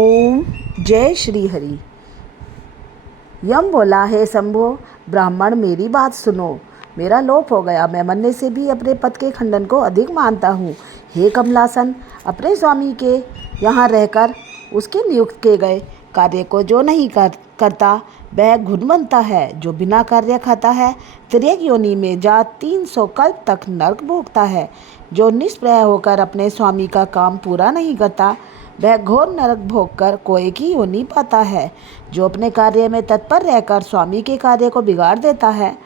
ओम जय श्री हरि। यम बोला, हे शंभो ब्राह्मण, मेरी बात सुनो। मेरा लोप हो गया, मैं मरने से भी अपने पद के खंडन को अधिक मानता हूँ। हे कमलासन, अपने स्वामी के यहाँ रहकर उसके नियुक्त किए गए कार्य को जो नहीं करता वह घुन बनता है। जो बिना कार्य खाता है तिर्यक योनि में जा 300 कल्प तक नरक भोगता है। जो निष्प्रय होकर अपने स्वामी का काम पूरा नहीं करता वह घोर नरक भोगकर कोए की योनि पाता है। जो अपने कार्य में तत्पर रहकर स्वामी के कार्य को बिगाड़ देता है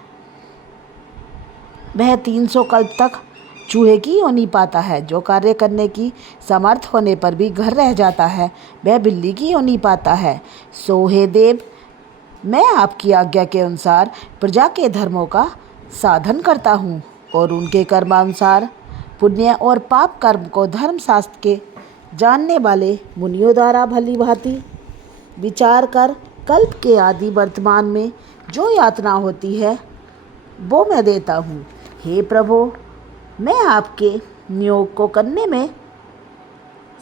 वह 300 कल्प तक चूहे की योनि पाता है। जो कार्य करने की समर्थ होने पर भी घर रह जाता है वह बिल्ली की योनि पाता है। सो हे देव, मैं आपकी आज्ञा के अनुसार प्रजा के धर्मों का साधन करता हूँ और उनके कर्मानुसार पुण्य और पाप कर्म को धर्मशास्त्र के जानने वाले मुनियों द्वारा भली भांति विचार कर कल्प के आदि वर्तमान में जो यातना होती है वो मैं देता हूँ। हे प्रभु, मैं आपके नियोग को करने में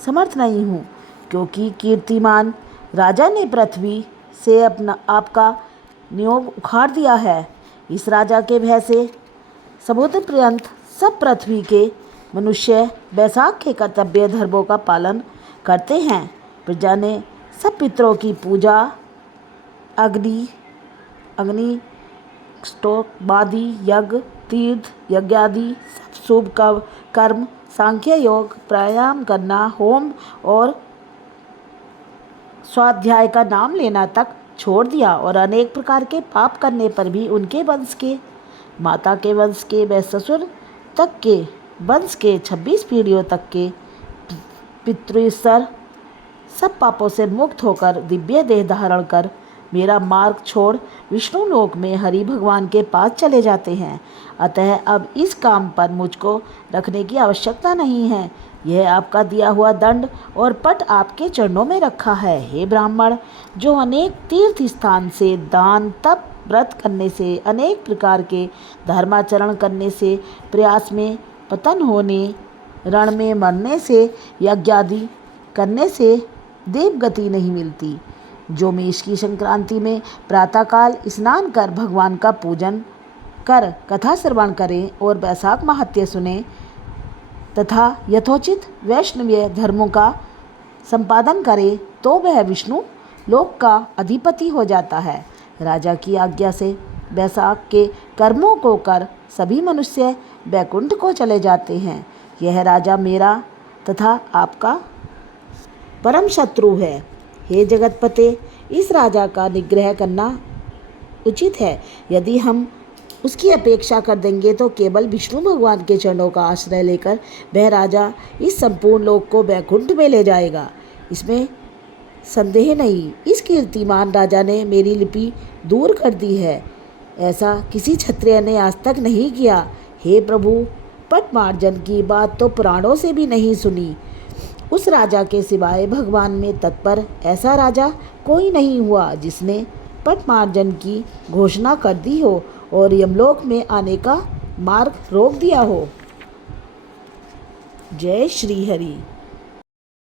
समर्थ नहीं हूँ, क्योंकि कीर्तिमान राजा ने पृथ्वी से आपका नियोग उखाड़ दिया है। इस राजा के भय से समुद्र पर्यंत सब पृथ्वी के मनुष्य बैसाख के कर्तव्य धर्मों का पालन करते हैं। प्रजा ने सब पितरों की पूजा, अग्नि स्टोकवादी यज्ञ, तीर्थ यज्ञादि सब शुभ कर्म, सांख्य योग, प्राणायाम करना, होम और स्वाध्याय का नाम लेना तक छोड़ दिया और अनेक प्रकार के पाप करने पर भी उनके वंश के, माता के वंश के व ससुर तक के वंश के 26 पीढ़ियों तक के पितृस्तर सब पापों से मुक्त होकर दिव्य देह धारण कर मेरा मार्ग छोड़ विष्णु लोक में हरि भगवान के पास चले जाते हैं। अतः अब इस काम पर मुझको रखने की आवश्यकता नहीं है। यह आपका दिया हुआ दंड और पट आपके चरणों में रखा है। हे ब्राह्मण, जो अनेक तीर्थ स्थान से दान, तप, व्रत करने से, अनेक प्रकार के धर्माचरण करने से, प्रयास में पतन होने, रण में मरने से, यज्ञादि करने से देवगति नहीं मिलती, जो मेष की संक्रांति में प्रातःकाल स्नान कर भगवान का पूजन कर कथा श्रवण करें और वैशाख महात्म्य सुने तथा यथोचित वैष्णवीय धर्मों का संपादन करे तो वह विष्णु लोक का अधिपति हो जाता है। राजा की आज्ञा से वैशाख के कर्मों को कर सभी मनुष्य वैकुंठ को चले जाते हैं। यह राजा मेरा तथा आपका परम शत्रु है। हे जगतपते, इस राजा का निग्रह करना उचित है। यदि हम उसकी अपेक्षा कर देंगे तो केवल विष्णु भगवान के चरणों का आश्रय लेकर वह राजा इस संपूर्ण लोक को वैकुंठ में ले जाएगा, इसमें संदेह नहीं। इस कीर्तिमान राजा ने मेरी लिपि दूर कर दी है, ऐसा किसी क्षत्रिय ने आज तक नहीं किया। हे प्रभु, पटमार्जन की बात तो पुराणों से भी नहीं सुनी। उस राजा के सिवाय भगवान में तत्पर ऐसा राजा कोई नहीं हुआ जिसने पटमार्जन की घोषणा कर दी हो और यमलोक में आने का मार्ग रोक दिया हो। जय श्री हरि।